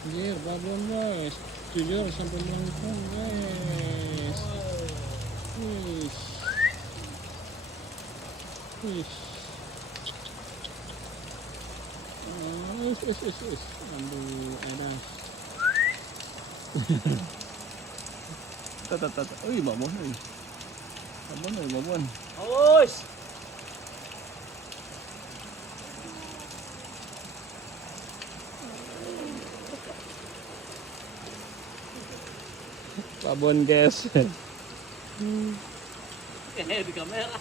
Jujur, babon guys. Jujur sampai melengkung guys. Wih. Wih. Wih. Aduh, ada. Tata. Uy, babon nih. Babon. Aos! Babon guys. Di kamera.